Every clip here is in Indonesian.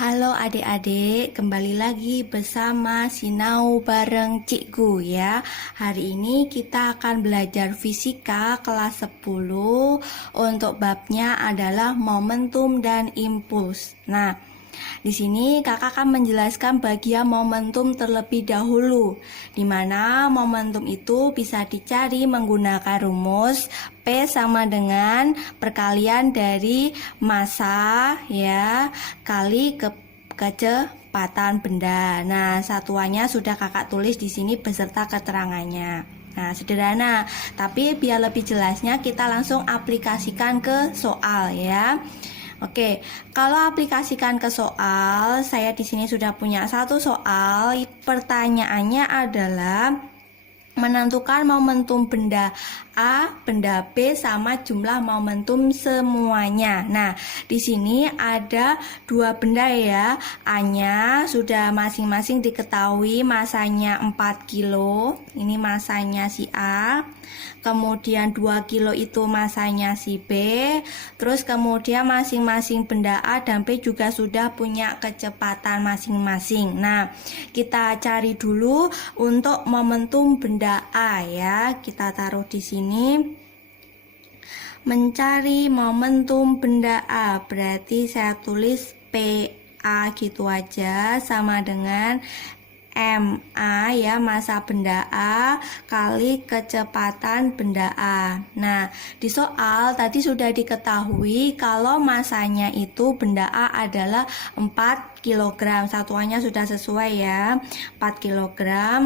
Halo adik-adik, kembali lagi bersama Sinau bareng Cikgu ya. Hari ini kita akan belajar fisika kelas 10. Untuk babnya adalah momentum dan impuls. Nah, di sini kakak akan menjelaskan bagian momentum terlebih dahulu, di mana momentum itu bisa dicari menggunakan rumus P sama dengan perkalian dari massa ya kali kecepatan benda. Nah, satuannya sudah kakak tulis di sini beserta keterangannya. Nah, sederhana, tapi biar lebih jelasnya kita langsung aplikasikan ke soal ya. Oke, kalau aplikasikan ke soal, saya di sini sudah punya satu soal. Pertanyaannya adalah menentukan momentum benda A, benda B sama jumlah momentum semuanya. Nah, di sini ada dua benda ya. A-nya sudah masing-masing diketahui masanya 4 kilo. Ini masanya si A. Kemudian 2 kilo itu masanya si B. Terus kemudian masing-masing benda A dan B juga sudah punya kecepatan masing-masing. Nah, kita cari dulu untuk momentum benda A ya. Kita taruh di sini. Mencari momentum benda A, berarti saya tulis PA gitu aja, sama dengan MA ya, massa benda A kali kecepatan benda A. Nah, di soal tadi sudah diketahui kalau massanya itu benda A adalah 4 kg. Satuannya sudah sesuai ya, 4 kg.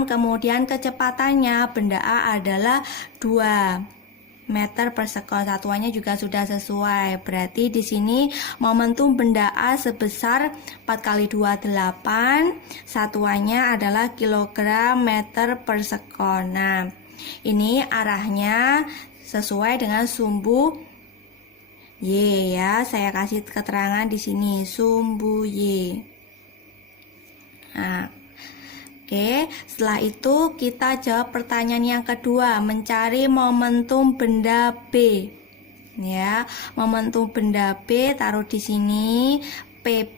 Kemudian kecepatannya benda A adalah 2 meter per sekon, satuannya juga sudah sesuai. Berarti di sini momentum benda A sebesar 4 kali 2 8, satuannya adalah kilogram meter per sekon. Nah, ini arahnya sesuai dengan sumbu Y ya. Saya kasih keterangan di sini sumbu Y. Nah, oke, setelah itu kita jawab pertanyaan yang kedua, mencari momentum benda B. Ya, momentum benda B taruh di sini. PB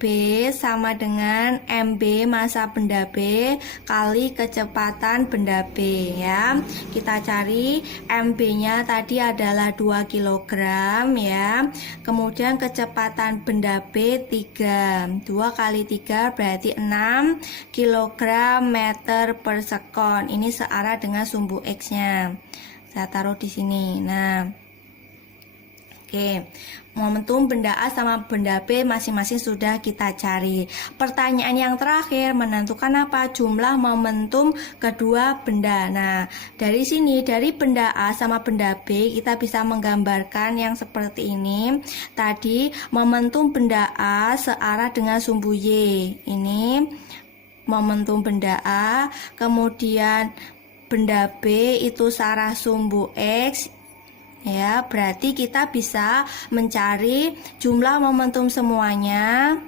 sama dengan MB massa benda B kali kecepatan benda B ya. Kita cari MB-nya tadi adalah 2 kg ya. Kemudian kecepatan benda B 3. 2 kali 3 berarti 6 kg meter per sekon. Ini searah dengan sumbu X-nya. Saya taruh di sini. Nah, oke, momentum benda A sama benda B masing-masing sudah kita cari. Pertanyaan yang terakhir, menentukan apa jumlah momentum kedua benda. Nah, dari sini, dari benda A sama benda B, kita bisa menggambarkan yang seperti ini. Tadi, momentum benda A searah dengan sumbu Y. Ini momentum benda A, kemudian benda B itu searah sumbu X. Ya, berarti kita bisa mencari jumlah momentum semuanya.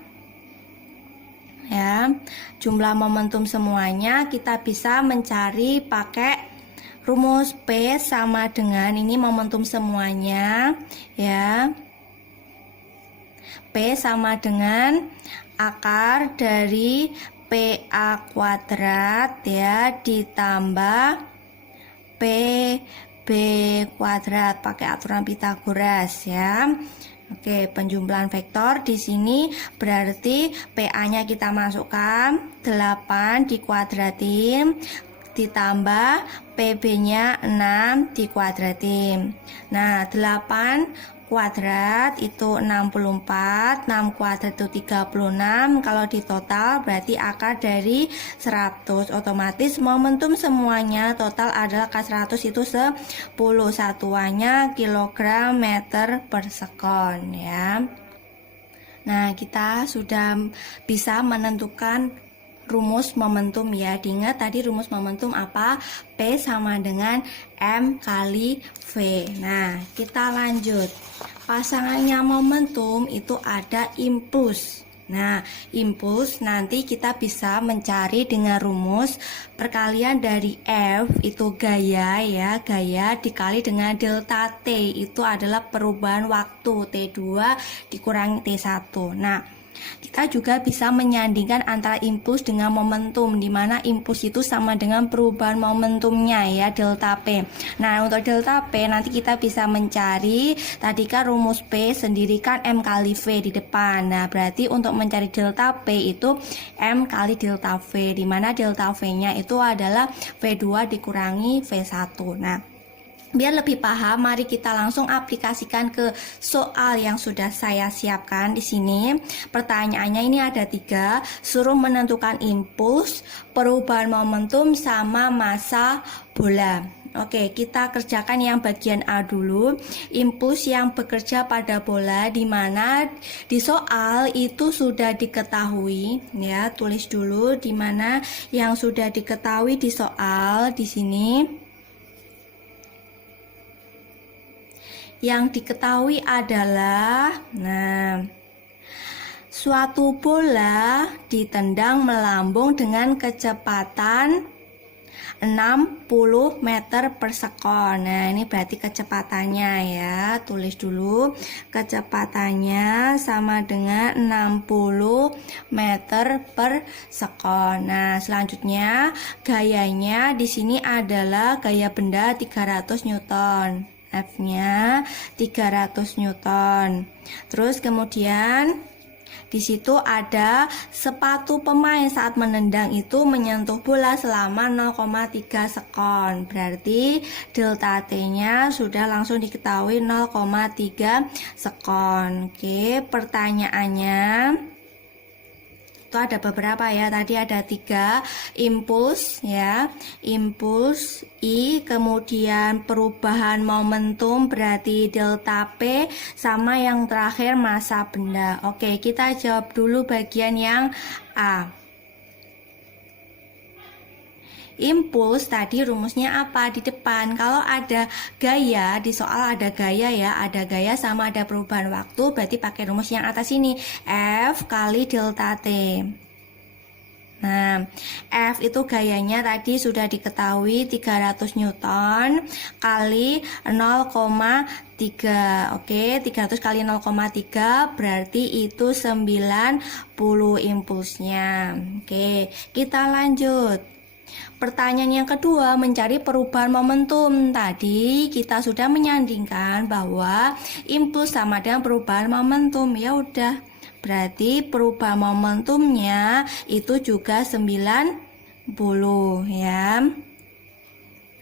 Ya, jumlah momentum semuanya kita bisa mencari pakai rumus P sama dengan ini momentum semuanya. Ya, P sama dengan akar dari PA kuadrat ya ditambah P B kuadrat pakai aturan Pitagoras ya. Oke, penjumlahan vektor di sini berarti PA-nya kita masukkan 8 dikuadratin ditambah PB-nya 6 dikuadratin. Nah, 8 kuadrat itu 64, 6 kuadrat itu 36. Kalau di total berarti akar dari 100. Otomatis momentum semuanya total adalah akar 100 itu 10. Satuannya kilogram meter per sekon ya. Nah, kita sudah bisa menentukan rumus momentum ya. Diingat tadi rumus momentum apa? P sama dengan M kali V. Nah, kita lanjut. Pasangannya momentum itu ada impuls. Nah, impuls nanti kita bisa mencari dengan rumus perkalian dari F itu gaya ya, gaya dikali dengan delta T itu adalah perubahan waktu T2 dikurangi T1. Nah, Kita juga bisa menyandingkan antara impuls dengan momentum, di mana impuls itu sama dengan perubahan momentumnya ya, delta P. Nah, untuk delta P nanti kita bisa mencari, tadi kan rumus P sendiri kan M kali V di depan. Nah, berarti untuk mencari delta P itu M kali delta V, di mana delta V-nya itu adalah V2 dikurangi V1. Nah, biar lebih paham, mari kita langsung aplikasikan ke soal yang sudah saya siapkan di sini. Pertanyaannya ini ada 3, suruh menentukan impuls, perubahan momentum, sama massa bola. Oke, kita kerjakan yang bagian A dulu. Impuls yang bekerja pada bola, di mana di soal itu sudah diketahui ya. Tulis dulu di mana yang sudah diketahui di soal di sini. Yang diketahui adalah, suatu bola ditendang melambung dengan kecepatan 60 meter per sekon. Nah, ini berarti kecepatannya ya. Tulis dulu, kecepatannya sama dengan 60 meter per sekon. Nah, selanjutnya gayanya di sini adalah gaya benda 300 Newton. F-nya 300 Newton. Terus kemudian di situ ada sepatu pemain saat menendang itu menyentuh bola selama 0,3 sekon. Berarti delta T-nya sudah langsung diketahui 0,3 sekon. Oke, pertanyaannya itu ada beberapa ya, tadi ada 3, impuls ya, impuls I, kemudian perubahan momentum berarti delta P, sama yang terakhir massa benda. Oke, kita jawab dulu bagian yang A. Impuls tadi rumusnya apa di depan? Kalau ada gaya, di soal ada gaya ya, ada gaya sama ada perubahan waktu, berarti pakai rumus yang atas ini, F kali delta T. Nah, F itu gayanya tadi sudah diketahui 300 Newton kali 0,3. Oke, 300 kali 0,3 berarti itu 90 impulsnya. Oke, kita lanjut. Pertanyaan yang kedua, mencari perubahan momentum. Tadi kita sudah menyandingkan bahwa impuls sama dengan perubahan momentum. Ya udah, berarti perubahan momentumnya itu juga 90 ya.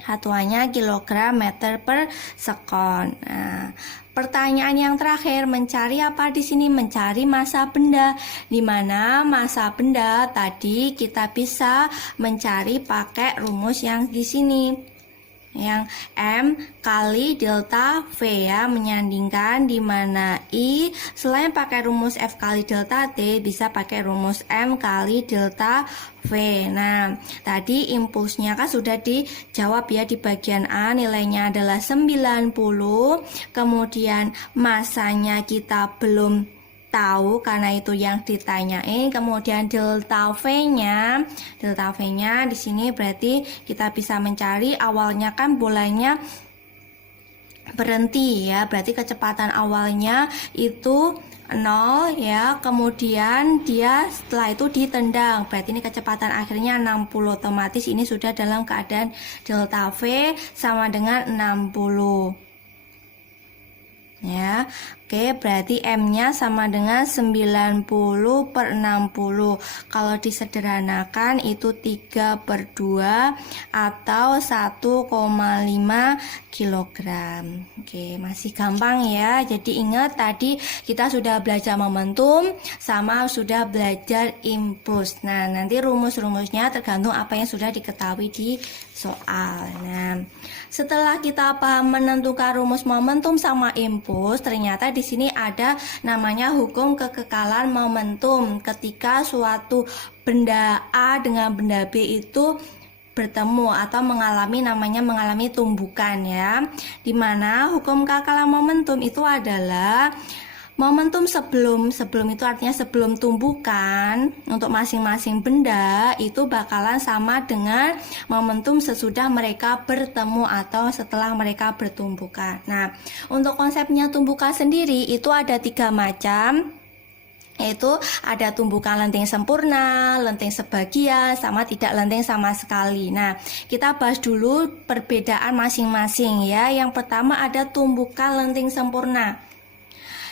Satuannya kilogram meter per sekon. Nah, pertanyaan yang terakhir, mencari apa di sini? Mencari massa benda. Di mana massa benda tadi kita bisa mencari pakai rumus yang di sini. Yang M kali delta V ya, menyandingkan di mana I selain pakai rumus F kali delta T bisa pakai rumus M kali delta V. Nah, tadi impulsnya kan sudah dijawab ya di bagian A, nilainya adalah 90. Kemudian masanya kita belum tahu karena itu yang ditanyain. Kemudian delta V-nya di sini berarti kita bisa mencari, awalnya kan bolanya berhenti ya, berarti kecepatan awalnya itu 0 ya, kemudian dia setelah itu ditendang, berarti ini kecepatan akhirnya 60, otomatis ini sudah dalam keadaan delta V sama dengan 60 ya. Oke, berarti M-nya sama dengan 90 per 60. Kalau disederhanakan itu 3 per 2 atau 1,5 kilogram. Oke, masih gampang ya. Jadi ingat tadi kita sudah belajar momentum sama sudah belajar impuls. Nah, nanti rumus-rumusnya tergantung apa yang sudah diketahui di soal. Nah, setelah kita paham menentukan rumus momentum sama impuls, ternyata di sini ada namanya hukum kekekalan momentum. Ketika suatu benda A dengan benda B itu bertemu atau mengalami tumbukan ya. Dimana hukum kekekalan momentum itu adalah momentum sebelum itu artinya sebelum tumbukan untuk masing-masing benda itu bakalan sama dengan momentum sesudah mereka bertemu atau setelah mereka bertumbukan. Nah, untuk konsepnya tumbukan sendiri itu ada 3 macam. Yaitu ada tumbukan lenting sempurna, lenting sebagian, sama tidak lenting sama sekali. Nah, kita bahas dulu perbedaan masing-masing ya. Yang pertama ada tumbukan lenting sempurna.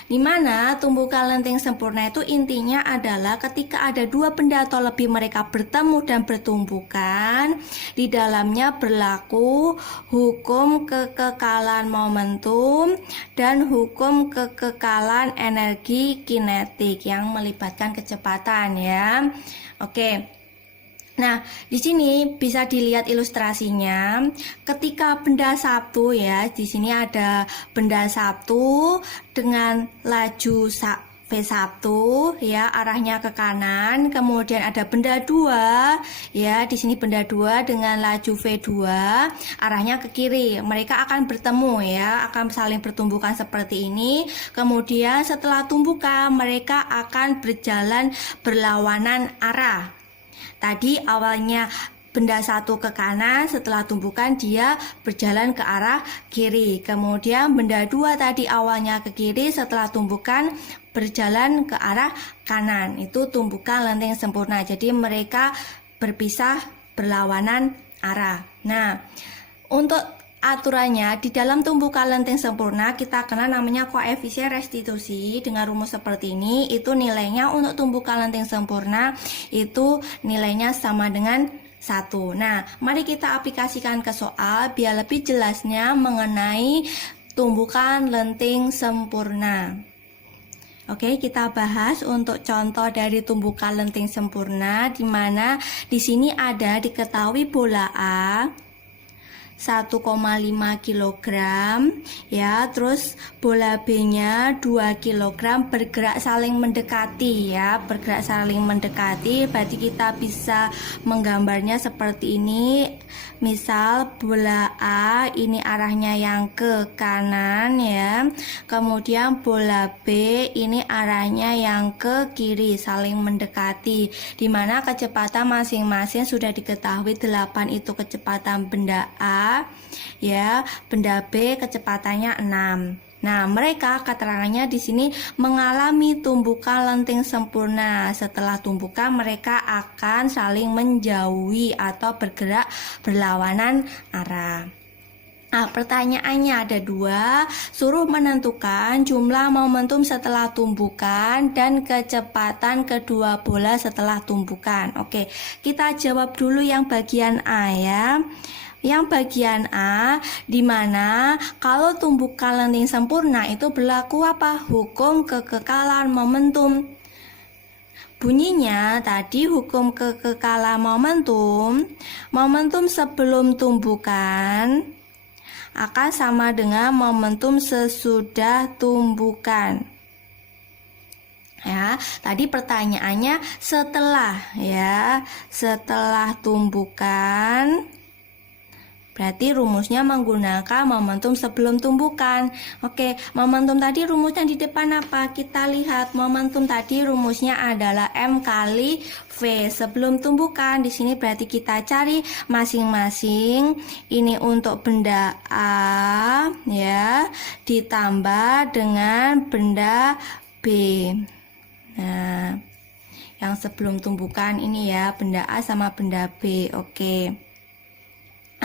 Di mana tumbukan lenting sempurna itu intinya adalah ketika ada dua benda atau lebih mereka bertemu dan bertumbukan, di dalamnya berlaku hukum kekekalan momentum dan hukum kekekalan energi kinetik yang melibatkan kecepatan ya. Oke. Nah, di sini bisa dilihat ilustrasinya. Ketika benda satu ya, di sini ada benda satu dengan laju V1 ya, arahnya ke kanan. Kemudian ada benda 2 ya, di sini benda 2 dengan laju V2 arahnya ke kiri. Mereka akan bertemu ya, akan saling bertumbukan seperti ini. Kemudian setelah tumbukan mereka akan berjalan berlawanan arah. Tadi awalnya benda satu ke kanan, setelah tumbukan dia berjalan ke arah kiri. Kemudian benda 2 tadi awalnya ke kiri, setelah tumbukan berjalan ke arah kanan. Itu tumbukan lenting sempurna. Jadi mereka berpisah berlawanan arah. Nah, untuk aturannya di dalam tumbukan lenting sempurna kita kenal namanya koefisien restitusi. Dengan rumus seperti ini, itu nilainya untuk tumbukan lenting sempurna itu nilainya sama dengan 1. Nah, mari kita aplikasikan ke soal biar lebih jelasnya mengenai tumbukan lenting sempurna. Oke, kita bahas untuk contoh dari tumbukan lenting sempurna, di mana di sini ada diketahui bola A 1,5 kg ya, terus bola B-nya 2 kg bergerak saling mendekati ya, bergerak saling mendekati. Berarti kita bisa menggambarnya seperti ini. Misal bola A ini arahnya yang ke kanan ya, kemudian bola B ini arahnya yang ke kiri, saling mendekati, dimana kecepatan masing-masing sudah diketahui. 8 itu kecepatan benda A ya, benda B kecepatannya 6. Nah, mereka keterangannya di sini mengalami tumbukan lenting sempurna. Setelah tumbukan mereka akan saling menjauhi atau bergerak berlawanan arah. Nah, pertanyaannya ada 2. Suruh menentukan jumlah momentum setelah tumbukan dan kecepatan kedua bola setelah tumbukan. Oke, kita jawab dulu yang bagian A ya. Yang bagian A, di mana kalau tumbukan lenting sempurna itu berlaku apa? Hukum kekekalan momentum. Bunyinya tadi hukum kekekalan momentum. Momentum sebelum tumbukan akan sama dengan momentum sesudah tumbukan. Ya, tadi pertanyaannya setelah ya, setelah tumbukan. Berarti rumusnya menggunakan momentum sebelum tumbukan. Oke, momentum tadi rumusnya di depan apa? Kita lihat momentum tadi rumusnya adalah M kali V sebelum tumbukan. Di sini berarti kita cari masing-masing. Ini untuk benda A ya, ditambah dengan benda B. Nah, yang sebelum tumbukan ini ya, benda A sama benda B. Oke.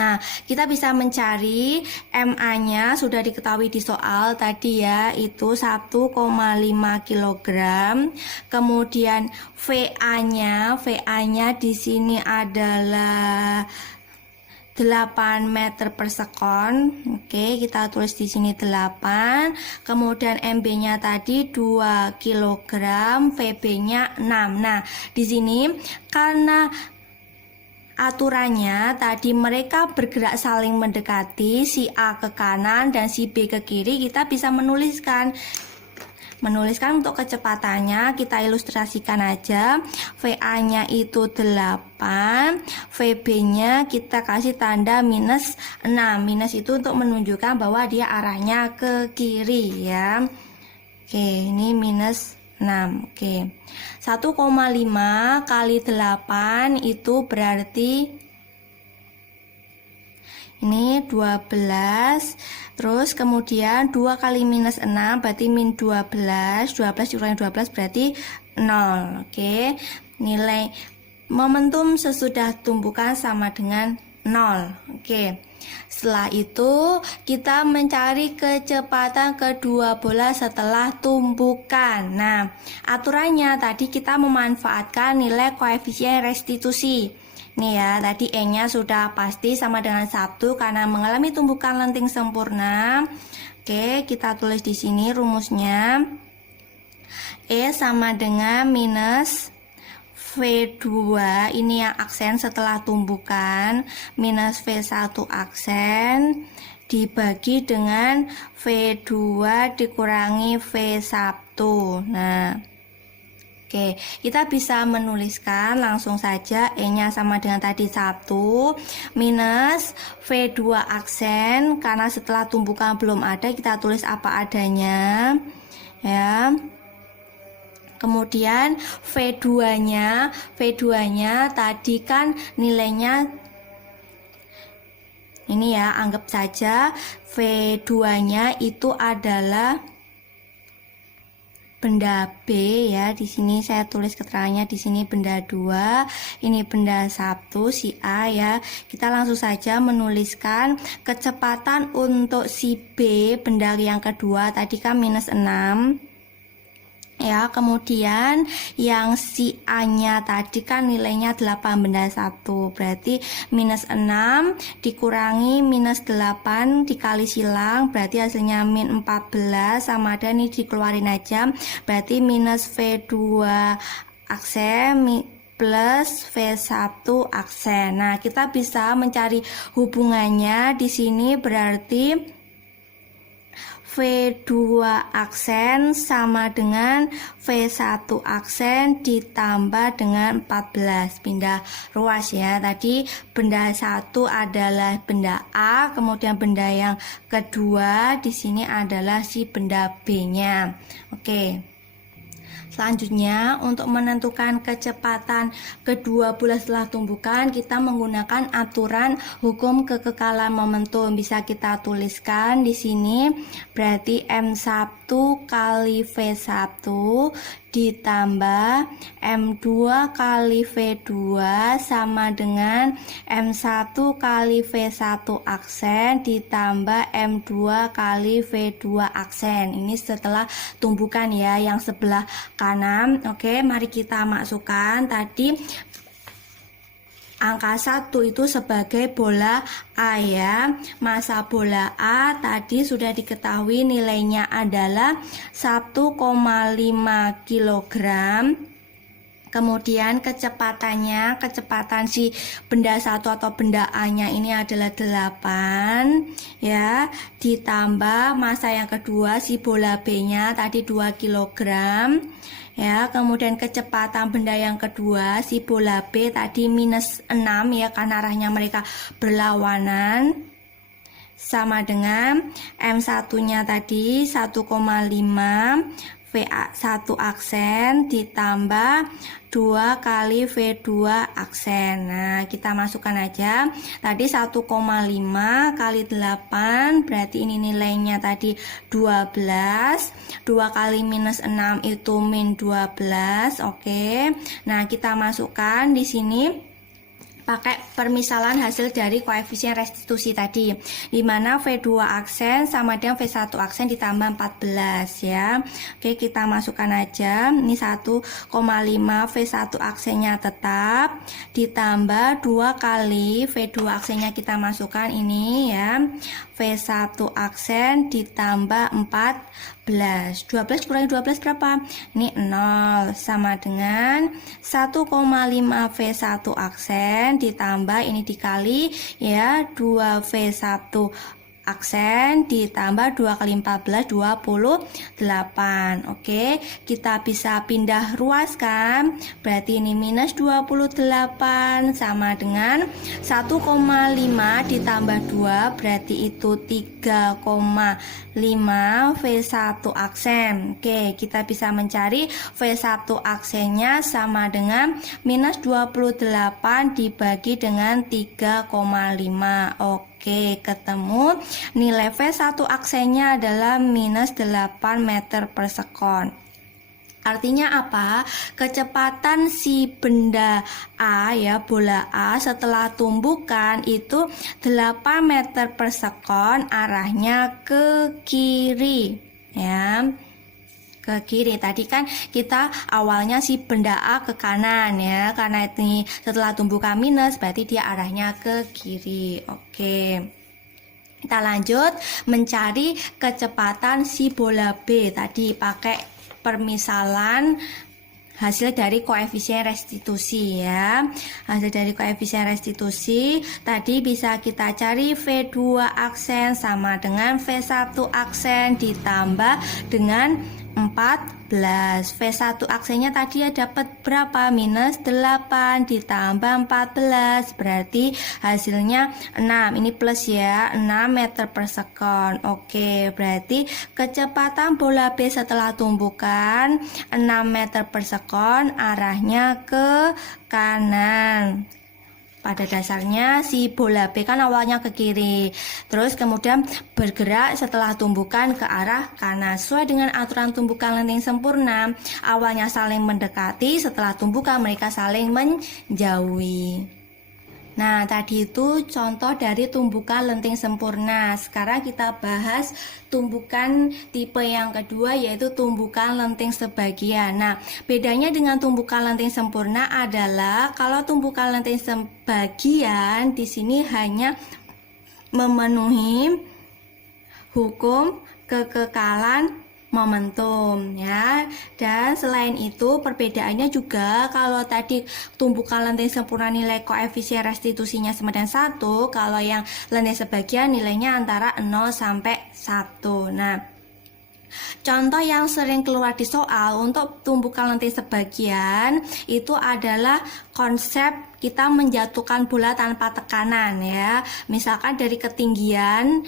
Nah, kita bisa mencari MA-nya sudah diketahui di soal tadi ya, itu 1,5 kg. Kemudian VA-nya di sini adalah 8 meter per sekon. Oke, kita tulis di sini 8. Kemudian MB-nya tadi 2 kg, VB-nya 6. Nah, di sini karena aturannya tadi mereka bergerak saling mendekati, si A ke kanan dan si B ke kiri, kita bisa menuliskan untuk kecepatannya. Kita ilustrasikan aja. VA-nya itu 8, VB-nya kita kasih tanda minus 6. Minus itu untuk menunjukkan bahwa dia arahnya ke kiri ya. Oke, ini minus 6. Oke. 1,5 kali 8 itu berarti Ini 12. Terus kemudian 2 kali minus 6 berarti min 12. 12 dikurangi 12 berarti 0. Oke. Nilai momentum sesudah tumbukan sama dengan 0. Oke. Setelah itu kita mencari kecepatan kedua bola setelah tumbukan. Nah, aturannya tadi kita memanfaatkan nilai koefisien restitusi. Nih ya, tadi E-nya sudah pasti sama dengan 1 karena mengalami tumbukan lenting sempurna. Oke, kita tulis di sini rumusnya. E sama dengan minus V2, ini yang aksen setelah tumbukan, minus V1 aksen dibagi dengan V2 dikurangi V1. Nah, oke, kita bisa menuliskan langsung saja E-nya sama dengan tadi 1 minus V2 aksen, karena setelah tumbukan belum ada, kita tulis apa adanya ya. Kemudian V2-nya tadi kan nilainya ini ya, anggap saja V2-nya itu adalah benda B ya. Di sini saya tulis keterangannya, di sini benda 2, ini benda 1 si A ya. Kita langsung saja menuliskan kecepatan untuk si B, benda yang kedua tadi kan minus 6. Ya, kemudian yang si A-nya tadi kan nilainya 8 benda 1, berarti minus 6 dikurangi minus 8 dikali silang, berarti hasilnya min 14, sama ada nih dikeluarin aja, berarti minus V2 aksen plus V1 aksen. Nah, kita bisa mencari hubungannya di sini, berarti V2 aksen sama dengan V1 aksen ditambah dengan 14. Pindah ruas ya. Tadi benda 1 adalah benda A, kemudian benda yang kedua di sini adalah si benda B-nya. Oke. Selanjutnya, untuk menentukan kecepatan kedua bola setelah tumbukan, kita menggunakan aturan hukum kekekalan momentum. Bisa kita tuliskan di sini, berarti M1 kali V1 ditambah M2 kali V2 sama dengan M1 kali V1 aksen ditambah M2 kali V2 aksen. Ini setelah tumbukan ya, yang sebelah kanan. Oke, mari kita masukkan tadi angka 1 itu sebagai bola A ya. Massa bola A tadi sudah diketahui nilainya adalah 1,5 kg. Kemudian kecepatan si benda 1 atau benda A-nya ini adalah 8 ya, ditambah massa yang kedua si bola B-nya tadi 2 kg ya. Kemudian kecepatan benda yang kedua si bola B tadi minus 6 ya, karena arahnya mereka berlawanan, sama dengan M1-nya tadi 1,5 V1 aksen ditambah 2 kali V2 aksen. Nah, kita masukkan aja. Tadi 1,5 kali 8 berarti ini nilainya tadi 12. 2 kali minus 6 itu min 12. Oke. Nah, kita masukkan di sini pakai permisalan hasil dari koefisien restitusi tadi, dimana V2 aksen sama dengan V1 aksen ditambah 14 ya. Oke, kita masukkan aja. Ini 1,5 V1 aksennya tetap ditambah 2 kali V2 aksennya kita masukkan ini ya, V1 aksen ditambah 12 kurangi 12 berapa? Ini 0 sama dengan 1,5 V1 aksen ditambah ini dikali ya 2 V1 aksen ditambah 2 kali 14 28. Oke, kita bisa pindah ruas kan, berarti ini minus 28 sama dengan 1,5 ditambah 2 berarti itu 3,5 V1 aksen. Oke, kita bisa mencari V1 aksennya sama dengan minus 28 dibagi dengan 3,5. Oke, Oke, ketemu nilai V1 aksennya adalah minus 8 meter per sekon. Artinya apa? Kecepatan si benda A ya, bola A setelah tumbukan itu 8 meter per sekon arahnya ke kiri ya. Ke kiri. Tadi kan kita awalnya si benda A ke kanan ya. Karena ini setelah tumbukan minus berarti dia arahnya ke kiri. Oke. Kita lanjut mencari kecepatan si bola B. Tadi pakai permisalan hasil dari koefisien restitusi ya. Hasil dari koefisien restitusi tadi bisa kita cari V2 aksen sama dengan V1 aksen ditambah dengan 14. V1 aksennya tadi ya dapat berapa? Minus 8 ditambah 14 berarti hasilnya 6. Ini plus ya, 6 meter per sekon. Oke, berarti kecepatan bola B setelah tumbukan 6 meter per sekon arahnya ke kanan. Pada dasarnya si bola B kan awalnya ke kiri, terus kemudian bergerak setelah tumbukan ke arah kanan. Sesuai dengan aturan tumbukan lenting sempurna, awalnya saling mendekati, setelah tumbukan mereka saling menjauhi. Nah, tadi itu contoh dari tumbukan lenting sempurna. Sekarang kita bahas tumbukan tipe yang kedua, yaitu tumbukan lenting sebagian. Nah, bedanya dengan tumbukan lenting sempurna adalah kalau tumbukan lenting sebagian di sini hanya memenuhi hukum kekekalan momentum ya. Dan selain itu perbedaannya juga kalau tadi tumbukan lenting sempurna nilai koefisien restitusinya sama dengan 1, kalau yang lenting sebagian nilainya antara 0 sampai 1. Nah, contoh yang sering keluar di soal untuk tumbukan lenting sebagian itu adalah konsep kita menjatuhkan bola tanpa tekanan ya. Misalkan dari ketinggian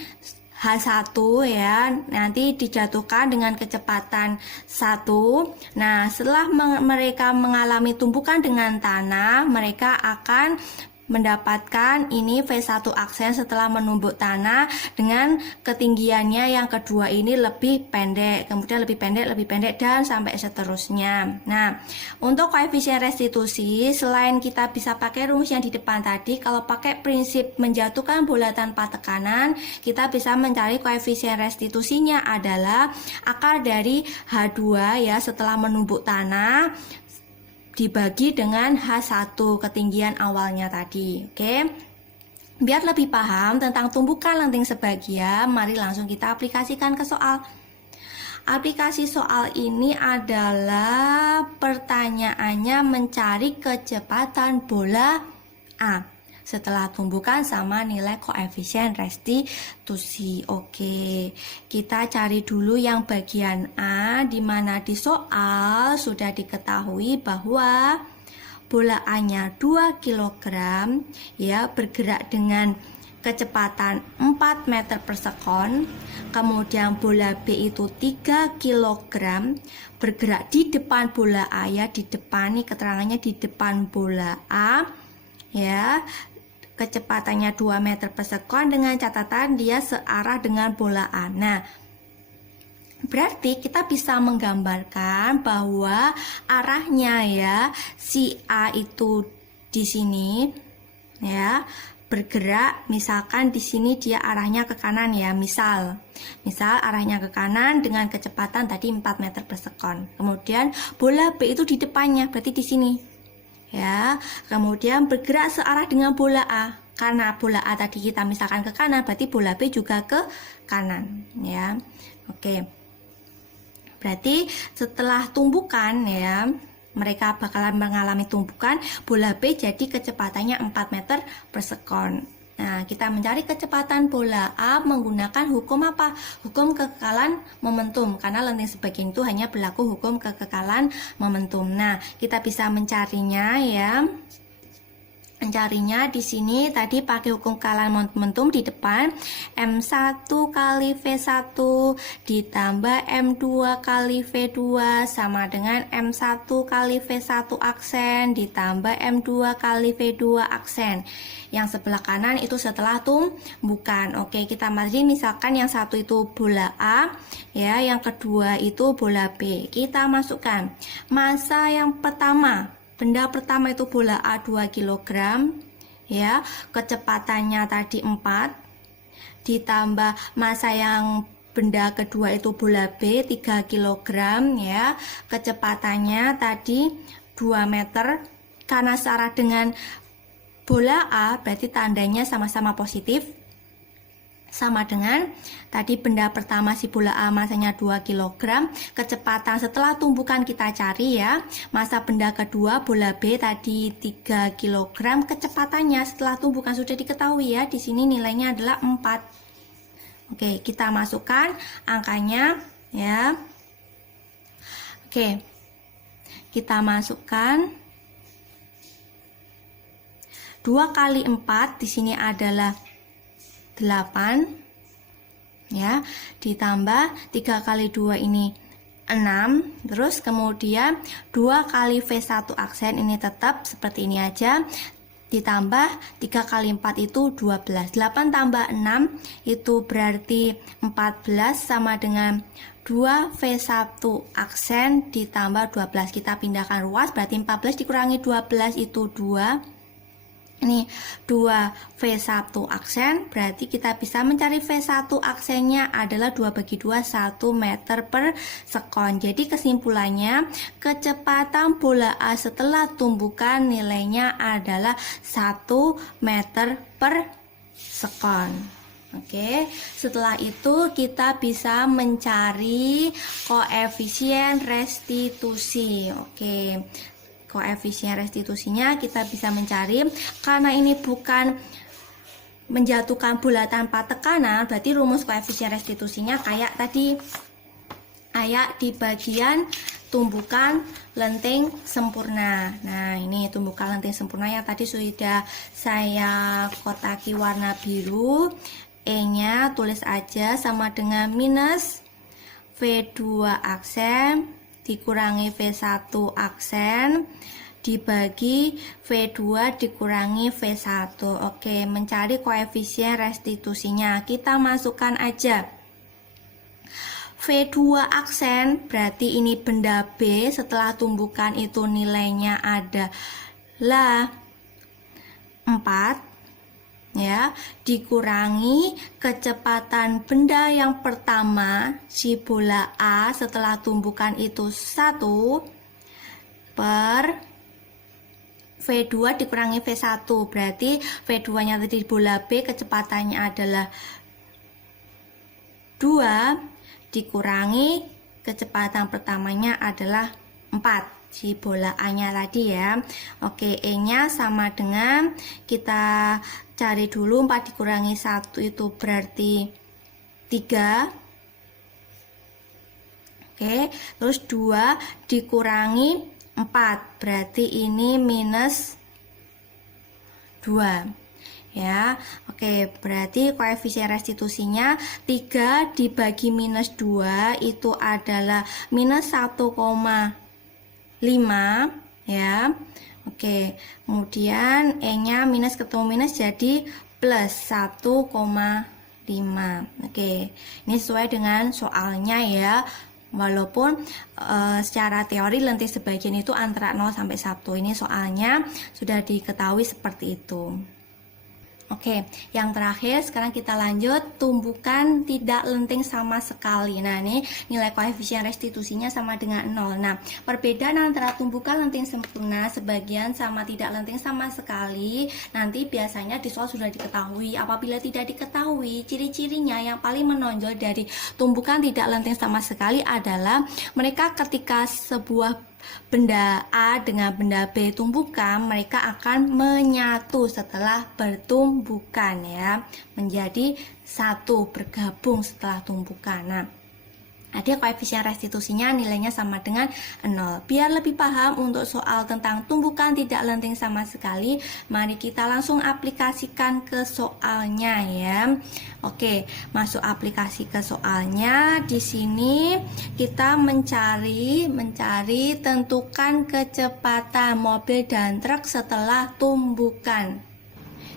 H1 ya, nanti dijatuhkan dengan kecepatan 1. Nah, setelah mereka mengalami tumbukan dengan tanah, mereka akan mendapatkan ini V1 aksen setelah menumbuk tanah dengan ketinggiannya yang kedua ini lebih pendek, kemudian lebih pendek dan sampai seterusnya. Nah, untuk koefisien restitusi selain kita bisa pakai rumus yang di depan tadi, kalau pakai prinsip menjatuhkan bola tanpa tekanan, kita bisa mencari koefisien restitusinya adalah akar dari H2 ya setelah menumbuk tanah dibagi dengan H1 ketinggian awalnya tadi. Oke. Biar lebih paham tentang tumbukan lenting sebagian, mari langsung kita aplikasikan ke soal. Aplikasi soal ini adalah pertanyaannya mencari kecepatan bola A setelah tumbukan sama nilai koefisien restitusi. Oke, kita cari dulu yang bagian A, di mana di soal sudah diketahui bahwa bola A-nya 2 kg ya, bergerak dengan kecepatan 4 meter per sekon. Kemudian bola B itu 3 kg bergerak di depan bola A ya, di depan nih keterangannya di depan bola A ya. Kecepatannya 2 meter per sekon dengan catatan dia searah dengan bola A. Nah, berarti kita bisa menggambarkan bahwa arahnya ya si A itu di sini ya bergerak, misalkan di sini dia arahnya ke kanan ya, misal arahnya ke kanan dengan kecepatan tadi 4 meter per sekon. Kemudian bola B itu di depannya, berarti di sini ya, kemudian bergerak searah dengan bola A. Karena bola A tadi kita misalkan ke kanan, berarti bola B juga ke kanan ya. Oke, berarti setelah tumbukan ya, mereka bakalan mengalami tumbukan, bola B jadi kecepatannya 4 meter per sekon. Nah, kita mencari kecepatan bola A menggunakan hukum apa? Hukum kekekalan momentum, karena lenting sebagian itu hanya berlaku hukum kekekalan momentum. Nah, kita bisa mencarinya ya Mencarinya di sini tadi pakai hukum skala momentum di depan, M1 kali V1 ditambah M2 kali V2 sama dengan M1 kali V1 aksen ditambah M2 kali V2 aksen. Yang sebelah kanan itu setelah tumbukan. Oke, kita mari misalkan yang satu itu bola A, ya, yang kedua itu bola B. Kita masukkan massa yang pertama. Benda pertama itu bola A 2 kg, ya, kecepatannya tadi 4, ditambah massa yang benda kedua itu bola B 3 kg, ya, kecepatannya tadi 2 meter. Karena searah dengan bola A berarti tandanya sama-sama positif, sama dengan tadi benda pertama si bola A massanya 2 kg, kecepatan setelah tumbukan kita cari, ya. Massa benda kedua bola B tadi 3 kg, kecepatannya setelah tumbukan sudah diketahui, ya. Di sini nilainya adalah 4. Oke, kita masukkan angkanya, ya. Oke. Kita masukkan 2 kali 4 di sini adalah 8, ya, ditambah 3 kali 2 ini 6, terus kemudian 2 kali V1 aksen ini tetap seperti ini aja, ditambah 3 kali 4 itu 12, 8 tambah 6 itu berarti 14 sama dengan 2 V1 aksen ditambah 12, kita pindahkan ruas berarti 14 dikurangi 12 itu 2. Ini 2 V1 aksen, berarti kita bisa mencari V1 aksennya adalah 2 bagi 2, 1 meter per sekon. Jadi kesimpulannya, kecepatan bola A setelah tumbukan nilainya adalah 1 meter per sekon. Oke, setelah itu kita bisa mencari koefisien restitusi. Oke, koefisien restitusinya kita bisa mencari, karena ini bukan menjatuhkan bola tanpa tekanan, berarti rumus koefisien restitusinya kayak tadi, kayak di bagian tumbukan lenting sempurna. Nah, ini tumbukan lenting sempurna yang tadi sudah saya kotaki warna biru. E-nya tulis aja sama dengan minus V2 aksen dikurangi V1 aksen dibagi V2 dikurangi V1. Oke, mencari koefisien restitusinya. Kita masukkan aja. V2 aksen berarti ini benda B setelah tumbukan itu nilainya adalah 4. Ya, dikurangi kecepatan benda yang pertama si bola A setelah tumbukan itu 1 per V2 dikurangi V1, berarti V2 nya tadi bola B kecepatannya adalah 2 dikurangi kecepatan pertamanya adalah 4 si bola A nya tadi, ya. Oke, E nya sama dengan, kita cari dulu 4 dikurangi 1 itu berarti 3. Oke, terus 2 dikurangi 4 berarti ini minus 2, ya. Oke, berarti koefisien restitusinya 3 dibagi minus 2 itu adalah minus 1,5, ya. Oke, kemudian E-nya minus ketemu minus jadi plus 1,5. Oke, ini sesuai dengan soalnya, ya. Walaupun secara teori lenting sebagian itu antara 0 sampai 1. Ini soalnya sudah diketahui seperti itu. Oke, yang terakhir sekarang kita lanjut tumbukan tidak lenting sama sekali. Nah, ini nilai koefisien restitusinya sama dengan 0. Nah, perbedaan antara tumbukan lenting sempurna sebagian sama tidak lenting sama sekali nanti biasanya di soal sudah diketahui. Apabila tidak diketahui, ciri-cirinya yang paling menonjol dari tumbukan tidak lenting sama sekali adalah mereka ketika sebuah benda A dengan benda B tumbukan, mereka akan menyatu setelah bertumbukan, ya, menjadi satu, bergabung setelah tumbukan. Nah, ada koefisien restitusinya nilainya sama dengan 0. Biar lebih paham untuk soal tentang tumbukan tidak lenting sama sekali, mari kita langsung aplikasikan ke soalnya ya. Oke, masuk aplikasi ke soalnya. Di sini kita mencari tentukan kecepatan mobil dan truk setelah tumbukan.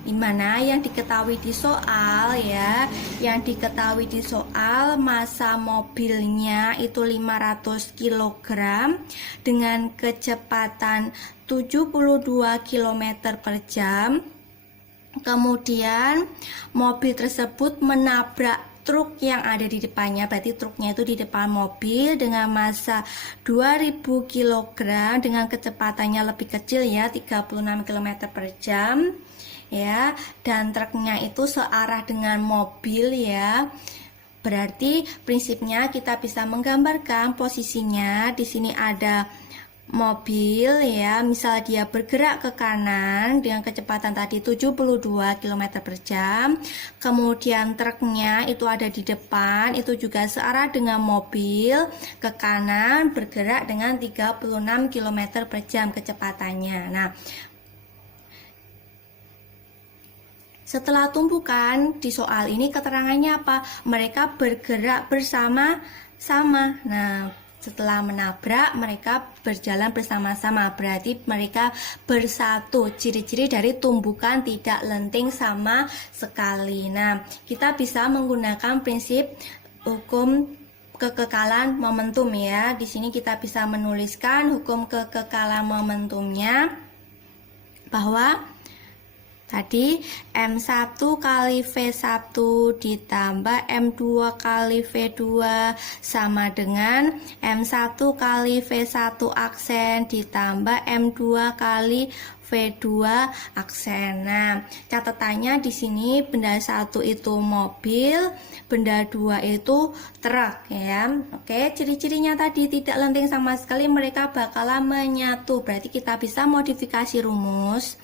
Dimana yang diketahui di soal ya, yang diketahui di soal massa mobilnya itu 500 kg dengan kecepatan 72 km per jam. Kemudian mobil tersebut menabrak truk yang ada di depannya, berarti truknya itu di depan mobil dengan massa 2000 kg dengan kecepatannya lebih kecil ya, 36 km per jam ya, dan truknya itu searah dengan mobil ya. Berarti prinsipnya kita bisa menggambarkan posisinya. Di sini ada mobil ya, misal dia bergerak ke kanan dengan kecepatan tadi 72 km per jam. Kemudian truknya itu ada di depan, itu juga searah dengan mobil ke kanan, bergerak dengan 36 km per jam kecepatannya. Nah, setelah tumbukan di soal ini keterangannya apa? Mereka bergerak bersama-sama. Nah, setelah menabrak mereka berjalan bersama-sama, berarti mereka bersatu. Ciri-ciri dari tumbukan tidak lenting sama sekali. Nah, kita bisa menggunakan prinsip hukum kekekalan momentum ya. Di sini kita bisa menuliskan hukum kekekalan momentumnya bahwa tadi M1 kali V1 ditambah M2 kali V2 sama dengan M1 kali V1 aksen ditambah M2 kali V2 aksen. Nah, catatannya di sini benda 1 itu mobil, benda 2 itu truk ya. Oke, ciri-cirinya tadi tidak lenting sama sekali, mereka bakalan menyatu. Berarti kita bisa modifikasi rumus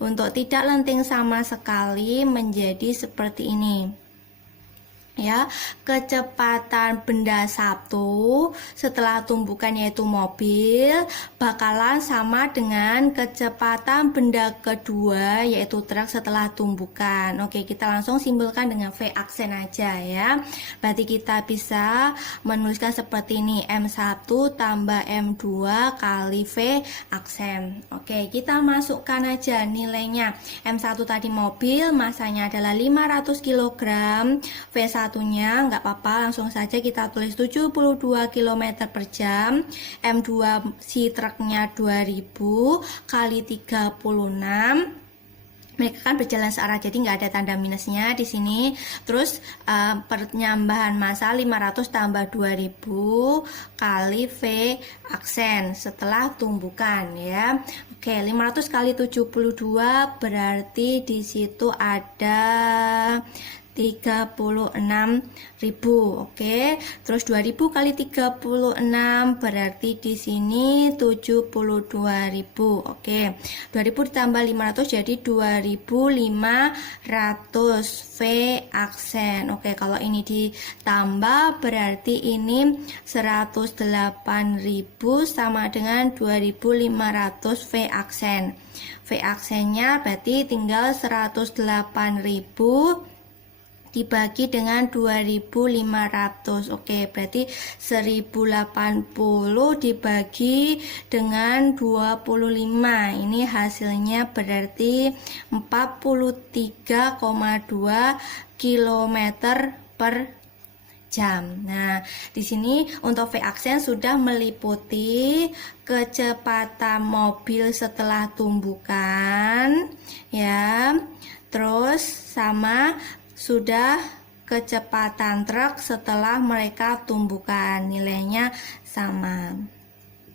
untuk tidak lenting sama sekali menjadi seperti ini ya. Kecepatan benda 1 setelah tumbukan yaitu mobil bakalan sama dengan kecepatan benda kedua yaitu truk setelah tumbukan. Oke, kita langsung simbolkan dengan V aksen aja ya. Berarti kita bisa menuliskan seperti ini, M1 tambah M2 kali V aksen. Oke, kita masukkan aja nilainya. M1 tadi mobil, masanya adalah 500 kg, V1 nya nggak apa-apa, langsung saja kita tulis 72 km per jam. M2 si truknya 2000 kali 36. Mereka kan berjalan searah, jadi nggak ada tanda minusnya di sini. Terus penambahan massa 500 tambah 2000 kali V aksen setelah tumbukan ya. Oke, 500 kali 72 berarti di situ ada 36.000. Oke, terus 2000 kali 36 berarti di sini 72.000. Oke, 2000 ditambah 500 jadi 2500 V aksen. Oke, kalau ini ditambah berarti ini 108.000 sama dengan 2500 V aksen. V aksennya berarti tinggal 108.000 dibagi dengan 2500. Oke, berarti 1080 dibagi dengan 25. Ini hasilnya berarti 43,2 km per jam. Nah, di sini untuk V aksen sudah meliputi kecepatan mobil setelah tumbukan ya. Terus sama sudah kecepatan truk setelah mereka tumbukan, nilainya sama.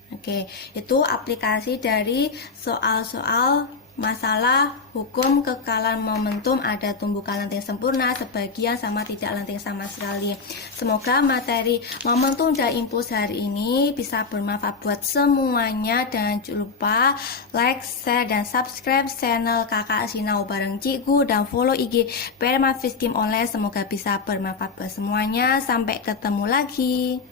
Oke, itu aplikasi dari soal-soal masalah hukum kekekalan momentum, ada tumbukan lenting sempurna, sebagian, sama tidak lenting sama sekali. Semoga materi momentum dan impuls hari ini bisa bermanfaat buat semuanya, dan jangan lupa like, share, dan subscribe channel Kakak Sinau bareng Cikgu, dan follow IG Perma Fiskim Online. Semoga bisa bermanfaat buat semuanya. Sampai ketemu lagi.